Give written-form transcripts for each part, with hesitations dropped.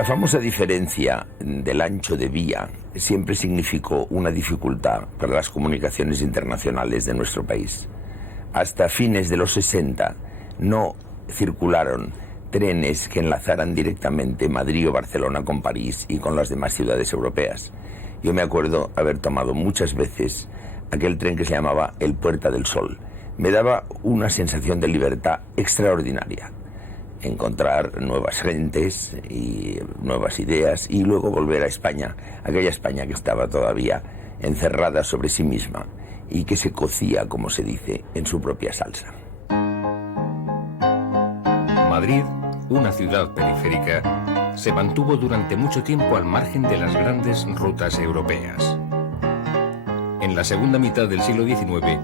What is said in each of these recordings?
La famosa diferencia del ancho de vía siempre significó una dificultad para las comunicaciones internacionales de nuestro país. Hasta fines de los 60 no circularon trenes que enlazaran directamente Madrid o Barcelona con París y con las demás ciudades europeas. Yo me acuerdo haber tomado muchas veces aquel tren que se llamaba el Puerta del Sol. Me daba una sensación de libertad extraordinaria. Encontrar nuevas gentes y nuevas ideas y luego volver a España, aquella España que estaba todavía encerrada sobre sí misma y que se cocía, como se dice, en su propia salsa. Madrid, una ciudad periférica, se mantuvo durante mucho tiempo al margen de las grandes rutas europeas. En la segunda mitad del siglo XIX,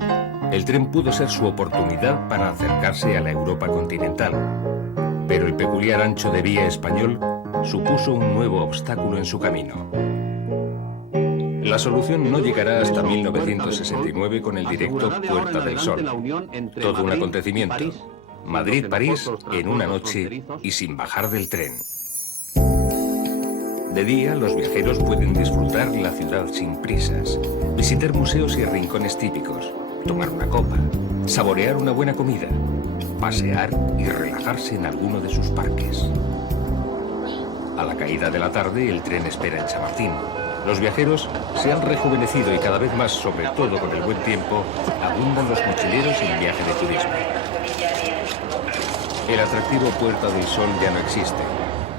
el tren pudo ser su oportunidad para acercarse a la Europa continental, pero el peculiar ancho de vía español supuso un nuevo obstáculo en su camino. La solución no llegará hasta 1969 con el directo Puerta del Sol. Todo un acontecimiento. Madrid-París en una noche y sin bajar del tren. De día, los viajeros pueden disfrutar la ciudad sin prisas, visitar museos y rincones típicos, tomar una copa, saborear una buena comida, pasear y relajarse en alguno de sus parques. A la caída de la tarde, el tren espera en Chamartín. Los viajeros se han rejuvenecido y cada vez más, sobre todo con el buen tiempo, abundan los mochileros en viaje de turismo. El atractivo Puerta del Sol ya no existe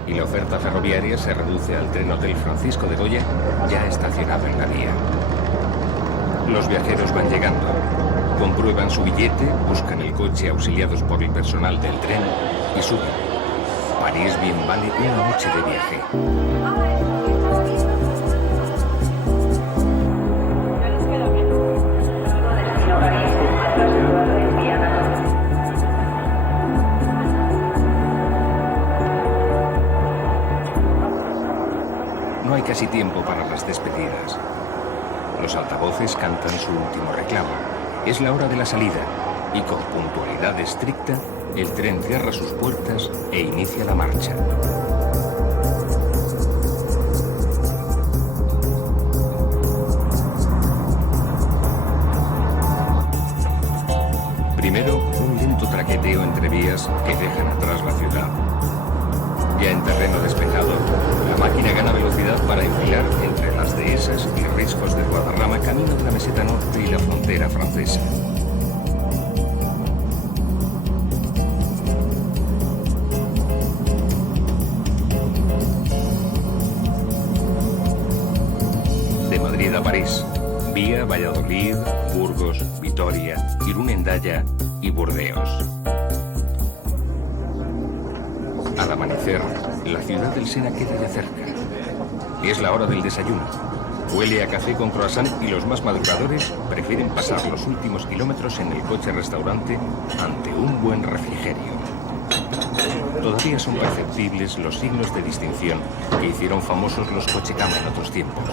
y la oferta ferroviaria se reduce al tren Hotel Francisco de Goya, ya estacionado en la vía. Los viajeros van llegando, comprueban su billete, buscan el coche auxiliados por el personal del tren y suben. París bien vale una noche de viaje. No hay casi tiempo para las despedidas. Los altavoces cantan su último reclamo. Es la hora de la salida y con puntualidad estricta, el tren cierra sus puertas e inicia la marcha. Primero, un lento traqueteo entre vías que dejan atrás la ciudad. Ya en terreno despejado, la máquina gana velocidad para enfilar entre las dehesas y riscos del Guadarrama camino de la meseta norte y la frontera francesa. De Madrid a París, vía Valladolid, Burgos, Vitoria, Irún-Hendaya y Burdeos. Al amanecer, la ciudad del Sena queda ya cerca. Es la hora del desayuno. Huele a café con croissant y los más madrugadores prefieren pasar los últimos kilómetros en el coche-restaurante ante un buen refrigerio. Todavía son perceptibles los signos de distinción que hicieron famosos los coche-cama en otros tiempos.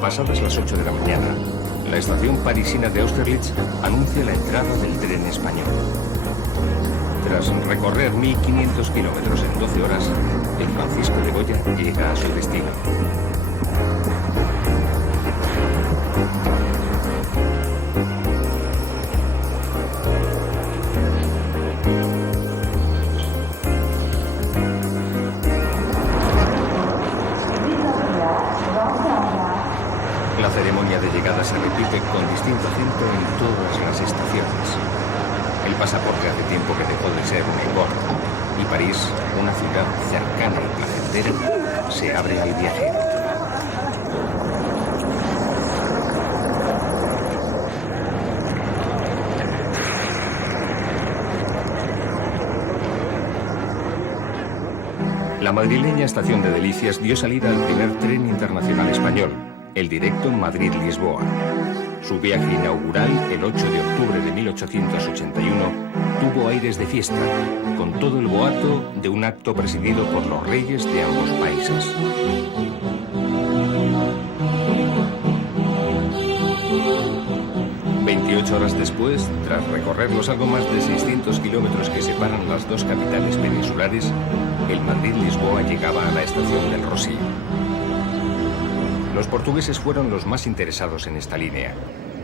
Pasadas las 8 de la mañana, la estación parisina de Austerlitz anuncia la entrada del tren español. Tras recorrer 1.500 kilómetros en 12 horas, el Francisco de Goya llega a su destino. La ceremonia de llegada se repite con distinto acento en todas las estaciones. El pasaporte hace tiempo que dejó de ser un engorro y París, una ciudad cercana y placentera, se abre al viajero. La madrileña estación de Delicias dio salida al primer tren internacional español, el directo Madrid-Lisboa. Su viaje inaugural, el 8 de octubre de 1881, tuvo aires de fiesta, con todo el boato de un acto presidido por los reyes de ambos países. Horas después, tras recorrer los algo más de 600 kilómetros que separan las dos capitales peninsulares, el Madrid-Lisboa llegaba a la estación del Rosell. Los portugueses fueron los más interesados en esta línea.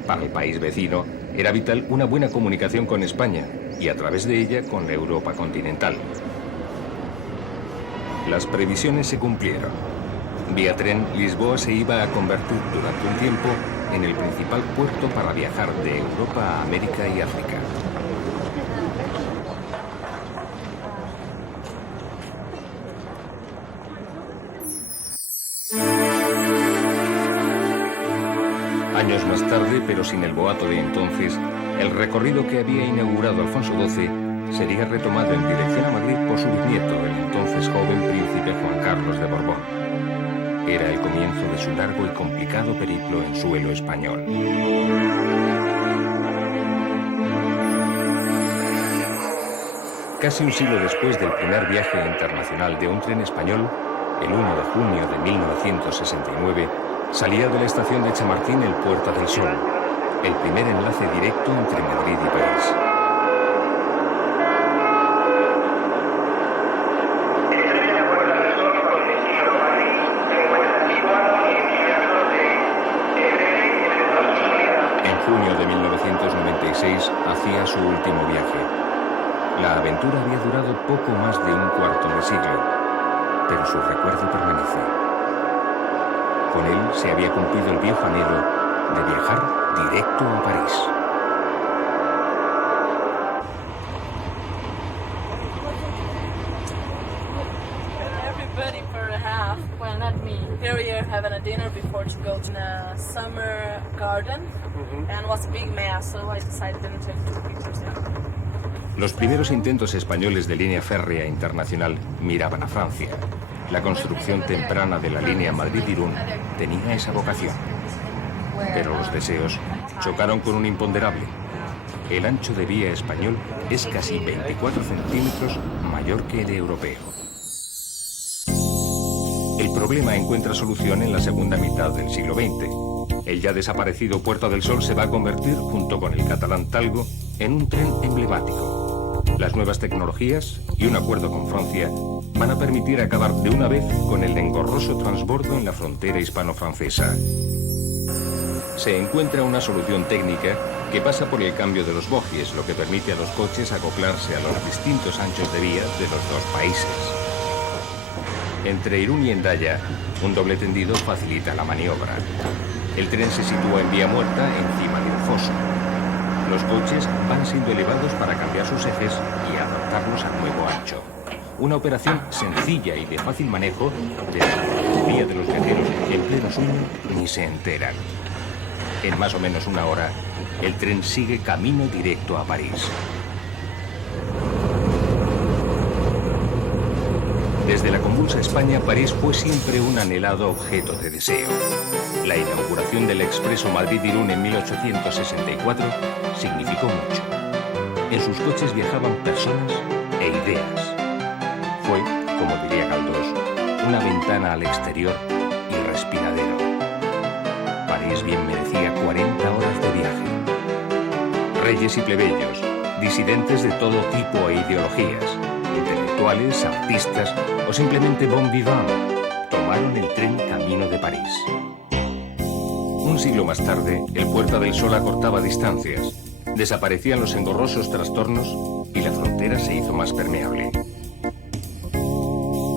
Para el país vecino, era vital una buena comunicación con España y a través de ella con la Europa continental. Las previsiones se cumplieron. Vía tren, Lisboa se iba a convertir durante un tiempo en el principal puerto para viajar de Europa a América y África. Años más tarde, pero sin el boato de entonces, el recorrido que había inaugurado Alfonso XII sería retomado en dirección a Madrid por su bisnieto, el entonces joven príncipe Juan Carlos de Borbón. Era el comienzo de su largo y complicado periplo en suelo español. Casi un siglo después del primer viaje internacional de un tren español, el 1 de junio de 1969, salía de la estación de Chamartín el Puerta del Sol, el primer enlace directo entre Madrid y París. Hacía su último viaje. La aventura había durado poco más de un cuarto de siglo, pero su recuerdo permanece. Con él se había cumplido el viejo anhelo de viajar directo a París. Everybody for a half, well not me. Here we are having a dinner before to go to a summer garden. And was a big mess, so I decided to take 2 pictures there. Los primeros intentos españoles de línea férrea internacional miraban a Francia. La construcción temprana de la línea Madrid-Irún tenía esa vocación. Pero los deseos chocaron con un imponderable. El ancho de vía español es casi 24 centímetros mayor que el europeo. El problema encuentra solución en la segunda mitad del siglo XX. El ya desaparecido Puerta del Sol se va a convertir, junto con el catalán Talgo, en un tren emblemático. Las nuevas tecnologías y un acuerdo con Francia van a permitir acabar de una vez con el engorroso transbordo en la frontera hispano-francesa. Se encuentra una solución técnica que pasa por el cambio de los bogies, lo que permite a los coches acoplarse a los distintos anchos de vía de los dos países. Entre Irún y Hendaya, un doble tendido facilita la maniobra. El tren se sitúa en vía muerta encima de un foso. Los coches van siendo elevados para cambiar sus ejes y adaptarlos al nuevo ancho. Una operación sencilla y de fácil manejo, de la mayoría de los viajeros en pleno sueño ni se enteran. En más o menos una hora, el tren sigue camino directo a París. Desde la convulsa España, París fue siempre un anhelado objeto de deseo. La inauguración del expreso Madrid-Irún en 1864 significó mucho. En sus coches viajaban personas e ideas. Fue, como diría Galdós, una ventana al exterior y respiradero. París bien merecía 40 horas de viaje. Reyes y plebeyos, disidentes de todo tipo e ideologías, intelectuales, artistas o simplemente bon vivant, tomaron el tren camino de París. Un siglo más tarde, el Puerta del Sol acortaba distancias, desaparecían los engorrosos trastornos y la frontera se hizo más permeable.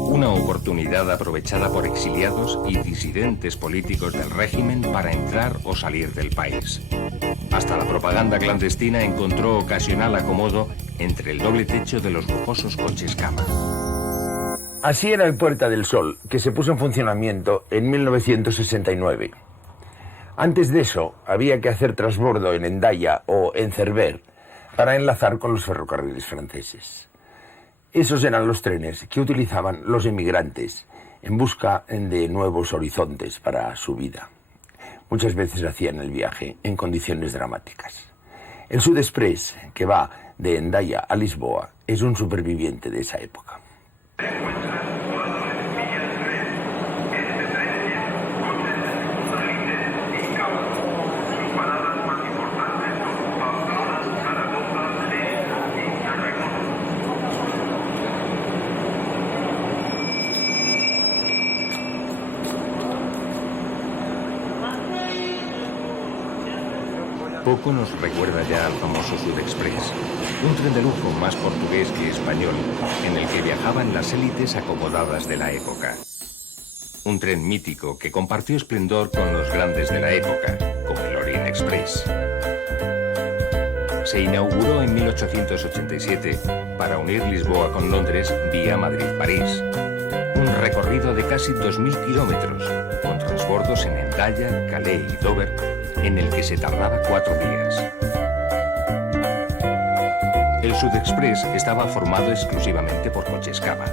Una oportunidad aprovechada por exiliados y disidentes políticos del régimen para entrar o salir del país. Hasta la propaganda clandestina encontró ocasional acomodo entre el doble techo de los lujosos coches cama. Así era el Puerta del Sol, que se puso en funcionamiento en 1969. Antes de eso, había que hacer transbordo en Hendaya o en Cerver para enlazar con los ferrocarriles franceses. Esos eran los trenes que utilizaban los emigrantes en busca de nuevos horizontes para su vida. Muchas veces hacían el viaje en condiciones dramáticas. El Sud Express, que va de Hendaia a Lisboa, es un superviviente de esa época. Poco nos recuerda ya al famoso Sud Express, un tren de lujo más portugués que español, en el que viajaban las élites acomodadas de la época. Un tren mítico que compartió esplendor con los grandes de la época, como el Orient Express. Se inauguró en 1887 para unir Lisboa con Londres vía Madrid-París. Un recorrido de casi 2.000 kilómetros, con transbordos en Hendaia, Calais y Dover, en el que se tardaba 4 días. El Sud Express estaba formado exclusivamente por coches cava,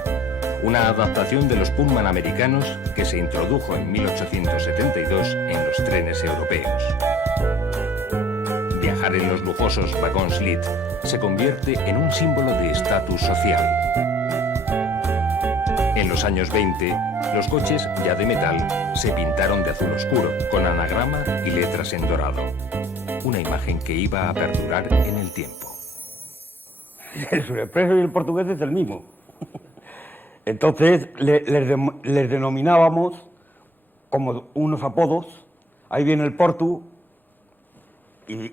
una adaptación de los Pullman americanos que se introdujo en 1872 en los trenes europeos. Viajar en los lujosos vagons lit se convierte en un símbolo de estatus social. En los años 20, los coches, ya de metal, se pintaron de azul oscuro, con anagrama y letras en dorado. Una imagen que iba a perdurar en el tiempo. El Surexpreso y el portugués es el mismo. Entonces les denominábamos como unos apodos. Ahí viene el Portu y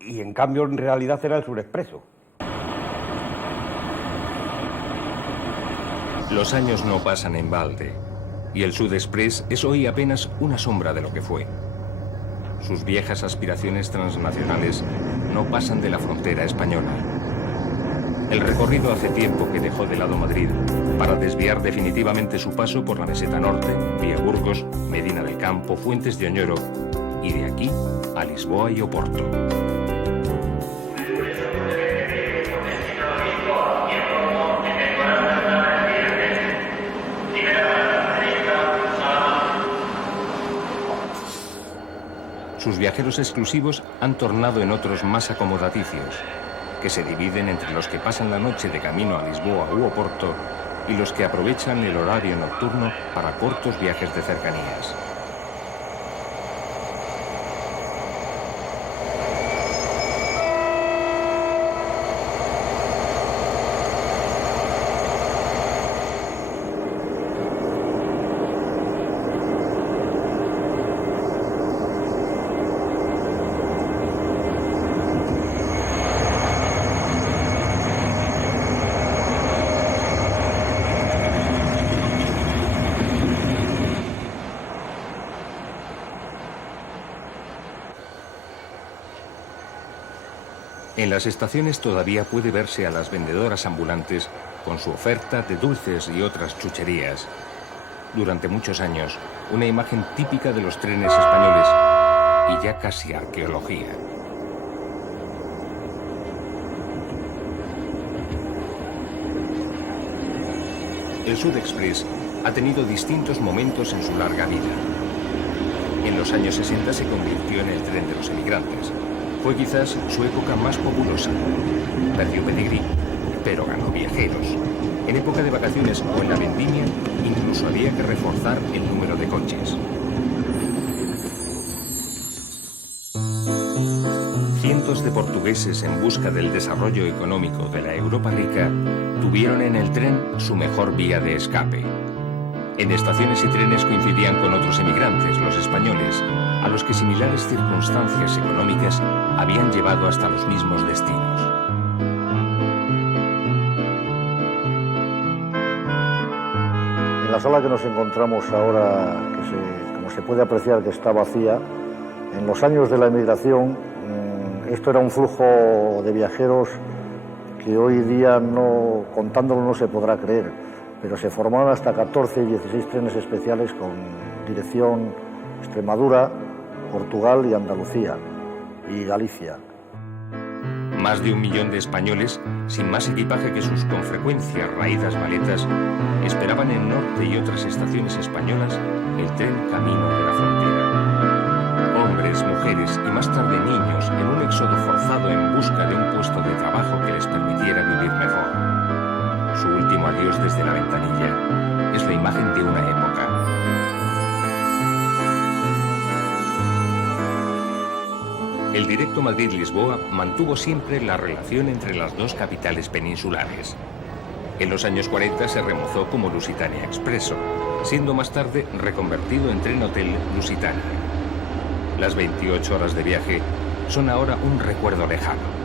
en cambio en realidad era el Surexpreso. Los años no pasan en balde, y el Sud Express es hoy apenas una sombra de lo que fue. Sus viejas aspiraciones transnacionales no pasan de la frontera española. El recorrido hace tiempo que dejó de lado Madrid para desviar definitivamente su paso por la meseta norte, vía Burgos, Medina del Campo, Fuentes de Oñoro y de aquí a Lisboa y Oporto. Sus viajeros exclusivos han tornado en otros más acomodaticios, que se dividen entre los que pasan la noche de camino a Lisboa u Oporto y los que aprovechan el horario nocturno para cortos viajes de cercanías. En las estaciones todavía puede verse a las vendedoras ambulantes con su oferta de dulces y otras chucherías. Durante muchos años, una imagen típica de los trenes españoles y ya casi arqueología. El Sud Express ha tenido distintos momentos en su larga vida. En los años 60 se convirtió en el tren de los emigrantes. Fue quizás su época más populosa. Perdió pedigrí, pero ganó viajeros. En época de vacaciones o en la vendimia, incluso había que reforzar el número de coches. Cientos de portugueses en busca del desarrollo económico de la Europa rica tuvieron en el tren su mejor vía de escape. En estaciones y trenes coincidían con otros emigrantes, los españoles, a los que similares circunstancias económicas habían llevado hasta los mismos destinos. En la sala que nos encontramos ahora, como se puede apreciar que está vacía, en los años de la emigración, esto era un flujo de viajeros que hoy día, contándolo, no se podrá creer, pero se formaron hasta 14 y 16 trenes especiales con dirección Extremadura, Portugal y Andalucía y Galicia. Más de 1 millón de españoles, sin más equipaje que sus con frecuencia raídas maletas, esperaban en Norte y otras estaciones españolas el tren camino de la frontera. Hombres, mujeres y más tarde niños en un éxodo forzado en busca de un puesto de trabajo que les permitiera vivir mejor. Su último adiós desde la ventanilla es la imagen de una época. El directo Madrid-Lisboa mantuvo siempre la relación entre las dos capitales peninsulares. En los años 40 se remozó como Lusitania Expreso, siendo más tarde reconvertido en tren hotel Lusitania. Las 28 horas de viaje son ahora un recuerdo lejano.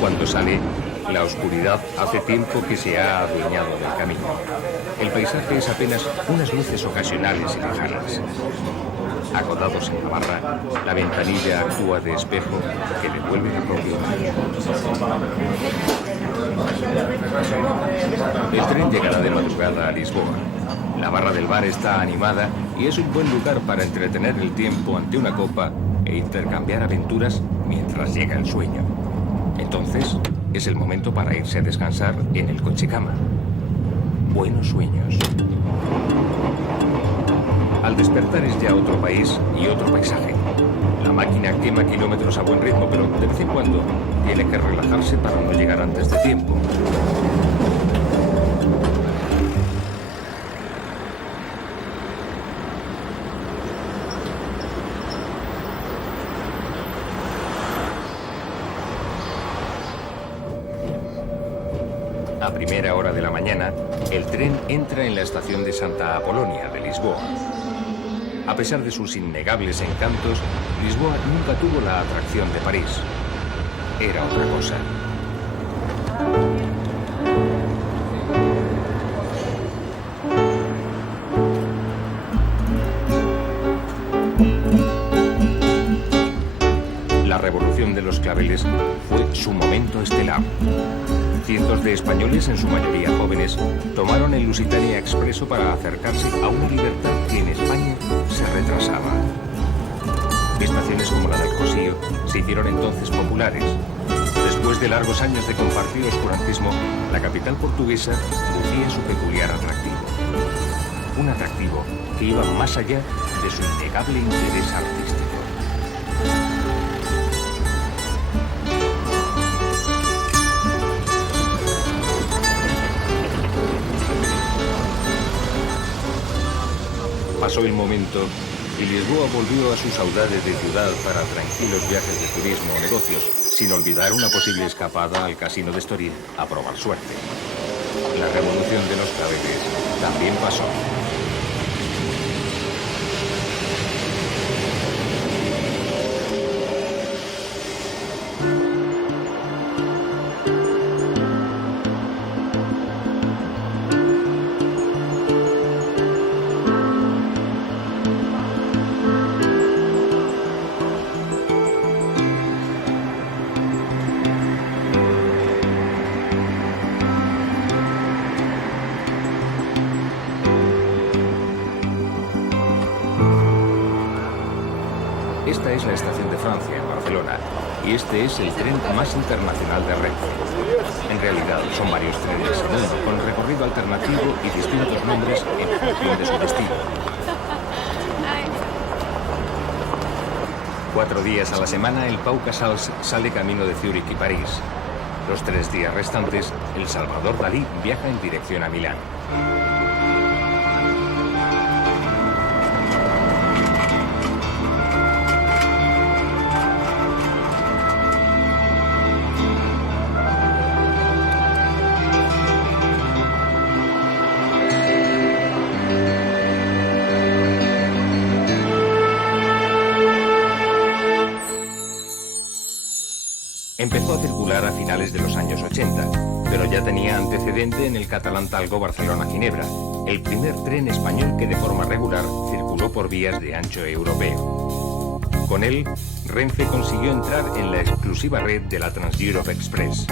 Cuando sale, la oscuridad hace tiempo que se ha adueñado del camino. El paisaje es apenas unas luces ocasionales y lejanas. Acotados en la barra, la ventanilla actúa de espejo que devuelve la propiedad. El tren llegará de madrugada a Lisboa. La barra del bar está animada y es un buen lugar para entretener el tiempo ante una copa e intercambiar aventuras mientras llega el sueño. Entonces, es el momento para irse a descansar en el coche-cama. Buenos sueños. Al despertar es ya otro país y otro paisaje. La máquina quema kilómetros a buen ritmo, pero de vez en cuando tiene que relajarse para no llegar antes de tiempo. A primera hora de la mañana, el tren entra en la estación de Santa Apolonia de Lisboa. A pesar de sus innegables encantos, Lisboa nunca tuvo la atracción de París. Era otra cosa. La revolución de los claveles fue su momento estelar. Cientos de españoles, en su mayoría jóvenes, tomaron el Lusitania Expreso para acercarse a una libertad que en España se retrasaba. Estaciones como la del Cosío se hicieron entonces populares. Después de largos años de compartido oscurantismo, la capital portuguesa lucía su peculiar atractivo. Un atractivo que iba más allá de su innegable interés artístico. Pasó el momento y Lisboa volvió a sus saudades de ciudad para tranquilos viajes de turismo o negocios, sin olvidar una posible escapada al casino de Estoril a probar suerte. La revolución de los claveles también pasó. Esta es la estación de Francia, en Barcelona, y este es el tren más internacional de Renfe. En realidad son varios trenes, con recorrido alternativo y distintos nombres en función de su destino. 4 días a la semana, el Pau Casals sale camino de Zúrich y París. Los 3 días restantes, el Salvador Dalí viaja en dirección a Milán. Empezó a circular a finales de los años 80, pero ya tenía antecedente en el catalán Talgo Barcelona-Ginebra, el primer tren español que de forma regular circuló por vías de ancho europeo. Con él, Renfe consiguió entrar en la exclusiva red de la Trans-Europe Express,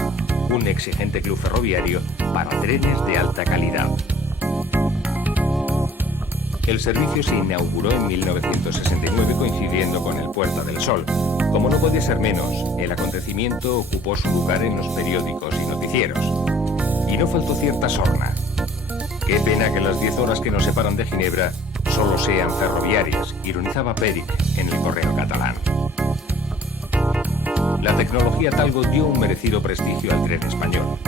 un exigente club ferroviario para trenes de alta calidad. El servicio se inauguró en 1969 coincidiendo con el Puerta del Sol. Como no podía ser menos, el acontecimiento ocupó su lugar en los periódicos y noticieros. Y no faltó cierta sorna. Qué pena que las 10 horas que nos separan de Ginebra solo sean ferroviarias, ironizaba Pérez en el Correo catalán. La tecnología Talgo dio un merecido prestigio al tren español.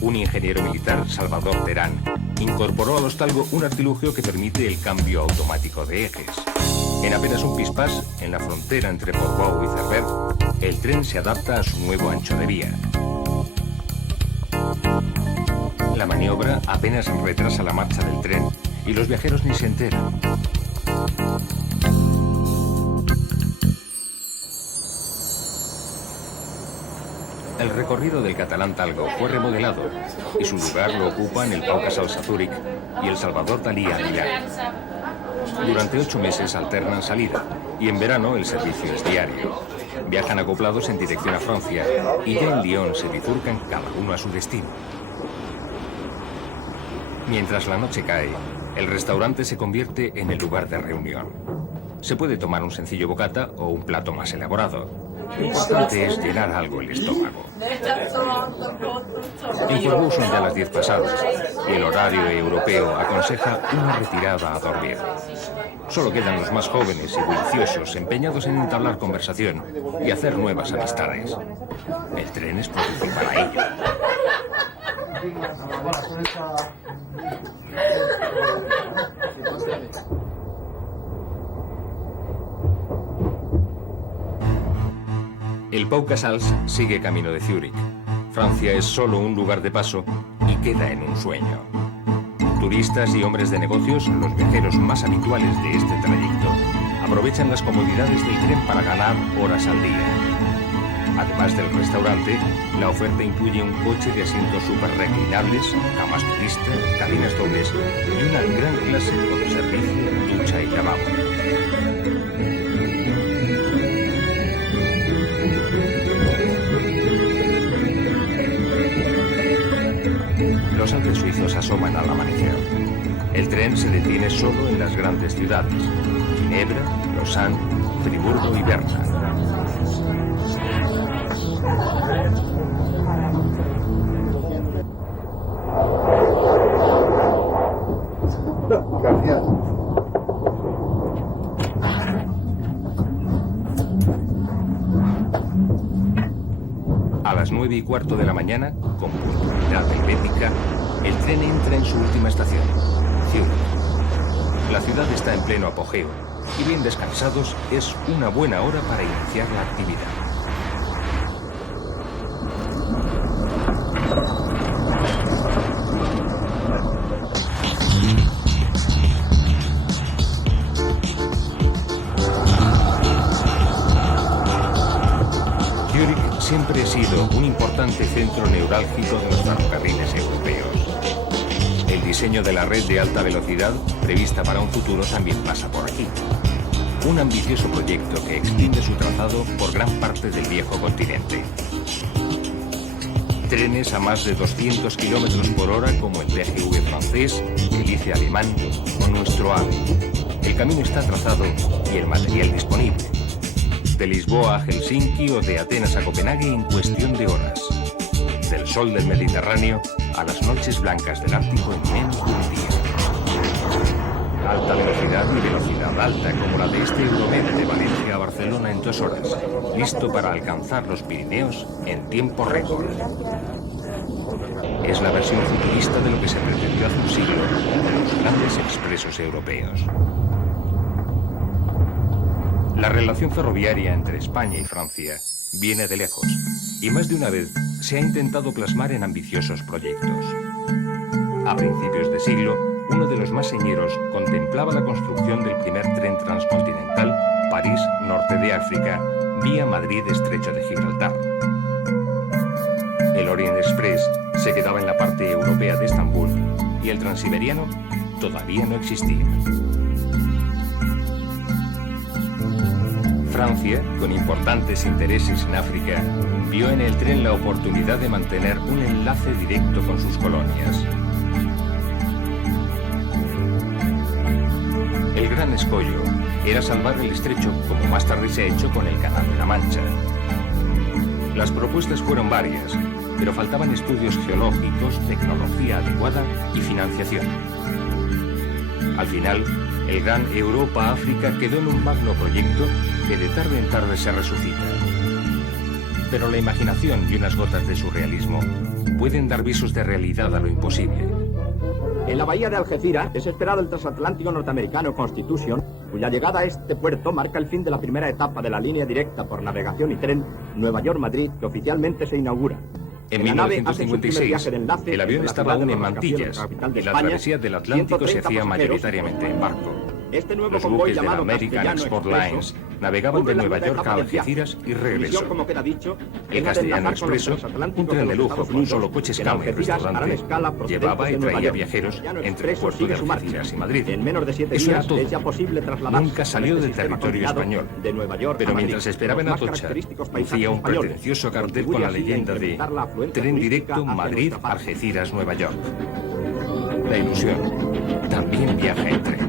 Un ingeniero militar, Salvador Terán, incorporó a los Talgo un artilugio que permite el cambio automático de ejes. En apenas un pispás, en la frontera entre Portbou y Cerver, el tren se adapta a su nuevo ancho de vía. La maniobra apenas retrasa la marcha del tren y los viajeros ni se enteran. El recorrido del catalán Talgo fue remodelado y su lugar lo ocupan el Pau Casals a Zúrich y el Salvador Dalí a Milán. Durante 8 meses alternan salida y en verano el servicio es diario. Viajan acoplados en dirección a Francia y ya en Lyon se bifurcan cada uno a su destino. Mientras la noche cae, el restaurante se convierte en el lugar de reunión. Se puede tomar un sencillo bocata o un plato más elaborado. Lo importante es llenar algo el estómago. En Portbou son ya las 10 pasadas y el horario europeo aconseja una retirada a dormir. Solo quedan los más jóvenes y bulliciosos empeñados en entablar conversación y hacer nuevas amistades. El tren es propicio para ello. El Pau Casals sigue camino de Zúrich. Francia es solo un lugar de paso y queda en un sueño. Turistas y hombres de negocios, los viajeros más habituales de este trayecto, aprovechan las comodidades del tren para ganar horas al día. Además del restaurante, la oferta incluye un coche de asientos súper reclinables, camas turistas, cabinas dobles y una gran clase con servicio, ducha y lavabo. Los Alpes suizos asoman al amanecer. El tren se detiene solo en las grandes ciudades: Ginebra, Lausanne, Friburgo y Berna. Gracias. A las 9:15 de la mañana, con puntualidad helvética, el tren entra en su última estación, Zúrich. La ciudad está en pleno apogeo y bien descansados es una buena hora para iniciar la actividad. Siempre ha sido un importante centro neurálgico de los ferrocarriles europeos. El diseño de la red de alta velocidad, prevista para un futuro, también pasa por aquí. Un ambicioso proyecto que extiende su trazado por gran parte del viejo continente. Trenes a más de 200 km por hora como el TGV francés, el ICE alemán o nuestro AVE. El camino está trazado y el material disponible. De Lisboa a Helsinki o de Atenas a Copenhague en cuestión de horas. Del sol del Mediterráneo a las noches blancas del Ártico en menos de un día. Alta velocidad y velocidad alta como la de este Euromed de Valencia a Barcelona en 2 horas, listo para alcanzar los Pirineos en tiempo récord. Es la versión futurista de lo que se pretendió hace un siglo de los grandes expresos europeos. La relación ferroviaria entre España y Francia viene de lejos y más de una vez se ha intentado plasmar en ambiciosos proyectos. A principios de siglo, uno de los más señeros contemplaba la construcción del primer tren transcontinental París-Norte de África vía Madrid-Estrecho de Gibraltar. Orient Express se quedaba en la parte europea de Estambul y el transiberiano todavía no existía. Francia, con importantes intereses en África, vio en el tren la oportunidad de mantener un enlace directo con sus colonias. El gran escollo era salvar el estrecho, como más tarde se ha hecho con el Canal de la Mancha. Las propuestas fueron varias, pero faltaban estudios geológicos, tecnología adecuada y financiación. Al final, el gran Europa-África quedó en un magno proyecto que de tarde en tarde se resucita. Pero la imaginación y unas gotas de surrealismo pueden dar visos de realidad a lo imposible. En la bahía de Algeciras es esperado el transatlántico norteamericano Constitution, cuya llegada a este puerto marca el fin de la primera etapa de la línea directa por navegación y tren Nueva York-Madrid, que oficialmente se inaugura. En 1956, el avión estaba aún en Mantillas y la travesía del Atlántico se hacía mayoritariamente en barco. Los buques de la American Export Lines navegaban de Nueva York a Algeciras y regreso. El Castellano Expreso, un tren de lujo con solo coches cama y restaurante, llevaba y traía viajeros entre el puerto de Algeciras y Madrid. Eso era todo. Nunca salió del territorio español. Pero mientras esperaba en Atocha, lucía un pretencioso cartel con la leyenda de Tren directo Madrid-Algeciras-Nueva York. La ilusión también viaja en tren.